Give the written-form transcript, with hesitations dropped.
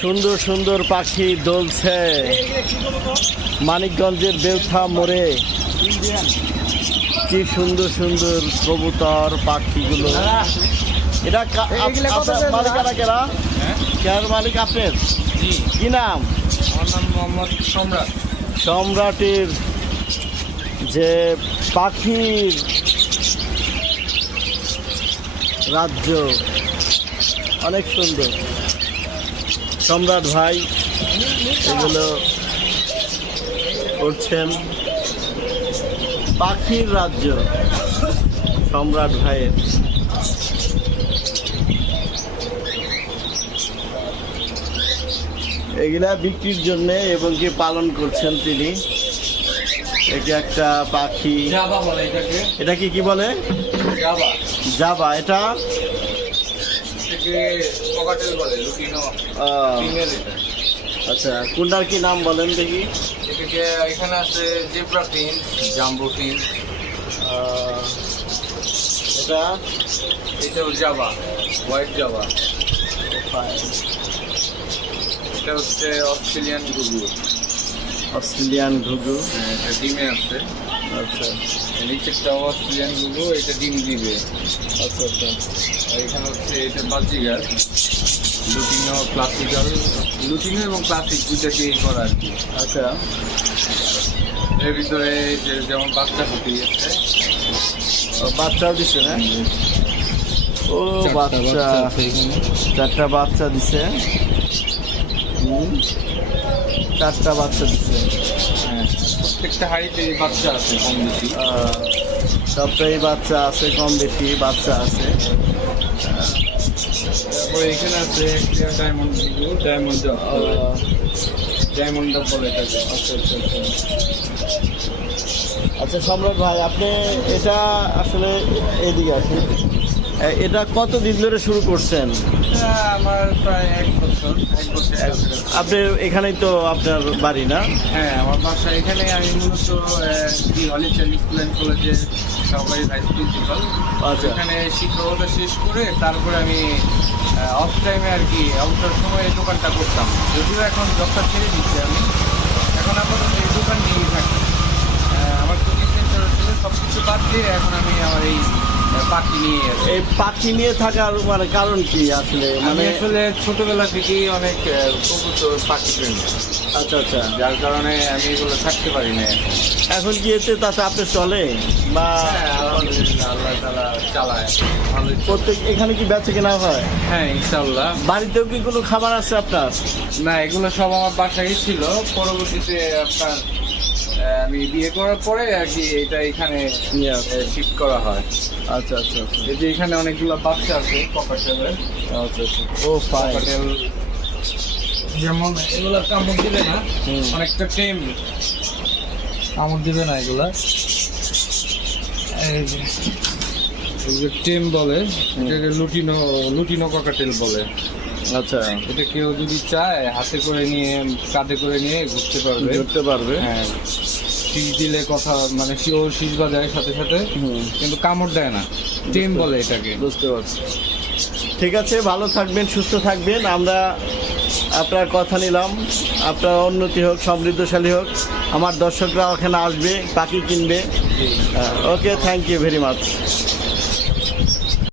সুন্দর সুন্দর পাখি দোলছে মানিকগঞ্জের বেলথা মোড়ে। কি সুন্দর সুন্দর কবুতর পাখিগুলো। এটা মালিকারা কেরা? কার মালিক আপনার? কি নাম? আমার নাম মোহাম্মদ সম্রাট। সম্রাটের যে পাখির রাজ্য, অনেক সুন্দর। সম্রাট ভাই এগুলো করছেন। পাখির রাজ্য সম্রাট ভাইয়ের। এগুলা বিক্রির জন্য এবং কি পালন করছেন তিনি। এটা একটা পাখি। জাবা বলে এটাকে। এটা কি বলে? জাবা। জাবা। এটা এটাকে ককাটেল বলে, লুটিনো ফিমেল এটা। আচ্ছা, কোনটার কি নাম বলেন দেখি? এটাকে এখানে আছে জেব্রা ফিন, জাম্বো ফিন। এটা এটাও জাবা, হোয়াইট জাবা। এটা হচ্ছে অস্ট্রেলিয়ান ঘুঘু। অস্ট্রেলিয়ান ঘুঘু। এটা ডিমে আছে। আচ্ছা, নিচেরটাও অস্ট্রেলিয়ান ঘুঘু, এটা ডিম দিবে। আচ্ছা আচ্ছা। আর এখানে হচ্ছে এটা বাজিগার, লুটিনো ক্লাসিক্যাল, লুটিনো এবং ক্লাসিক দুইটা দিয়ে করা আর কি। আচ্ছা, এর ভিতরে যেমন বাচ্চা ফুটে গেছে। বাচ্চাও দিচ্ছে না? ও বাচ্চা, চারটা বাচ্চা দিছে। চারটা বাচ্চা দিছে। হ্যাঁ, প্রত্যেকটা হাড়িতে বাচ্চা আছে কম বেশি। সবটাই বাচ্চা আছে, কম বেশি বাচ্চা আছে। তারপরে এখানে আছে ডায়মন্ড ভিডিও, ডায়মন্ড ডায়মন্ড বলে এটাকে। আচ্ছা আচ্ছা আচ্ছা। আচ্ছা সম্রাট ভাই, আপনি এটা আসলে এইদিকে আসেন। এটা কতদিন ধরে শুরু করছেন? এটা আমার প্রায় এক বছর। আপনি এখানেই তো আপনার বাড়ি না? হ্যাঁ, আমার বাসা এখানে। আমি মূলত দি হলিচাইল্ড স্কুল অ্যান্ড কলেজের সহকারী ভাইস প্রিন্সিপাল। আচ্ছা। এখানে শিক্ষকতা শেষ করে তারপরে আমি অফ টাইমে আর কি অবসর সময়ে দোকানটা করতাম। যদিও এখন জবটা ছেড়ে দিচ্ছি আমি। এখন আপাতত এই দোকান নিয়েই থাকি। আমার কোচিং সেন্টার ছিল, সব কিছু বাদ দিয়ে এখন আমি আমার এই পাখি নিয়ে আছি। এই পাখি নিয়ে থাকার মানে কারণ কি আসলে? আমি মানে আসলে ছোটবেলা থেকেই অনেক কবুতর পাখি প্রেমী। আচ্ছা আচ্ছা। যার কারণে আমি এগুলো থাকতে পারি না। এখন কি এতে তাতে আপনি চলে বা হ্যাঁ, আলহামদুলিল্লাহ, আল্লাহ তাআলা চালায় ভালোই। প্রত্যেক এখানে কি বেচে কেনা হয়? হ্যাঁ, ইনশাআল্লাহ। বাড়িতেও কি কোনো খাবার আছে আপনার? না, এগুলো সব আমার বাসায় ছিল। পরবর্তীতে আপনার আমি বিয়ে করার পরে আর কি এটা এখানে নিয়ে আসে। শিফট করা হয়। আচ্ছা আচ্ছা আচ্ছা এই যে এখানে অনেকগুলো বাচ্চা আছে ককাটেলের। আচ্ছা আচ্ছা। ও ফাইন। ককাটেল যেমন এগুলা কামড় দিবে না, অনেকটা টেম, কামড় দিবে না এগুলা। এই যে টেম বলে, এটাকে লুটিনো ককাটেল বলে। আচ্ছা, এটা কেউ যদি চায় হাতে করে নিয়ে কাঁধে করে নিয়ে ঘুরতে পারবে। হ্যাঁ, শীষ দিলে কথা মানে ওর শীষ বাজায় সাথে সাথে, কিন্তু কামড় দেয় না। টেম বলে এটাকে। বুঝতে পারছি। ঠিক আছে, ভালো থাকবেন, সুস্থ থাকবেন। আমরা আপনার কথা নিলাম। আপনার উন্নতি হোক, সমৃদ্ধশালী হোক। আমার দর্শকরা ওখানে আসবে, পাখি কিনবে। ওকে, থ্যাংক ইউ ভেরি মাচ।